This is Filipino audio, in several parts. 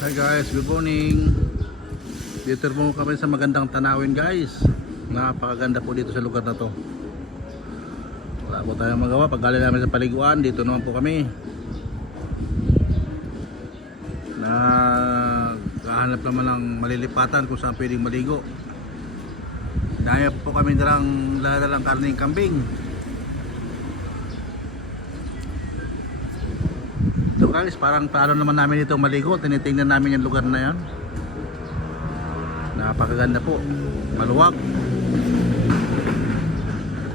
Hi guys, good morning. Dito po kami sa magandang tanawin guys. Napakaganda po dito sa lugar na to. Wala po tayong magawa. Pag galing namin sa paliguan, dito naman po kami. Naghahanap naman ng malilipatan kung saan pwedeng maligo. Dahil po kami dalang karning kambing. So guys, parang paano naman namin ito maligo. Tinitingnan namin yung lugar na yan. Napakaganda po, maluwag,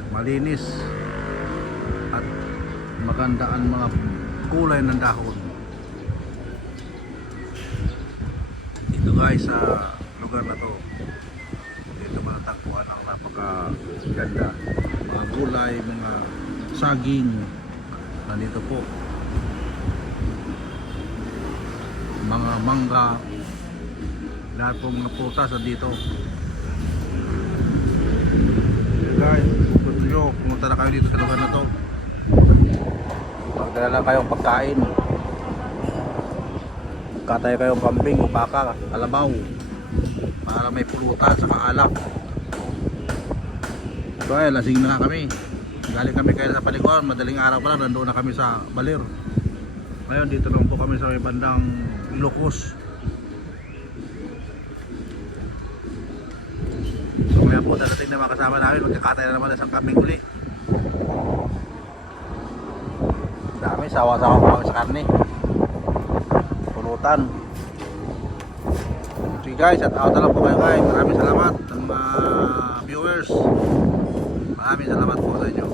malinis, at maganda ang mga kulay ng dahon. Dito guys sa lugar na to, dito matatagpuan ang napakaganda, mga gulay, mga saging. Nandito po mga mangga, lahat po mga putas dito. Guys, gusto nyo pumunta na kayo dito sa lugar na to, magdala lang kayong pagkain, katay kayong kambing o baka, kalabaw, para may pulutan sa alak. So ay, lasing na nga kami. Galing kami kayo sa paliguan, madaling araw pa lang, nandoon na kami sa Baler. Ngayon dito lang po kami sa may bandang Ilocos. So kaya po darating na mga kasama namin, magkakatay na naman isang kambing uli. Dami, sawa-sawa po kami sa karne, pulutan. Sige guys, at out na lang po kayo guys. Maraming salamat sa mga viewers. Maraming salamat po sa inyo.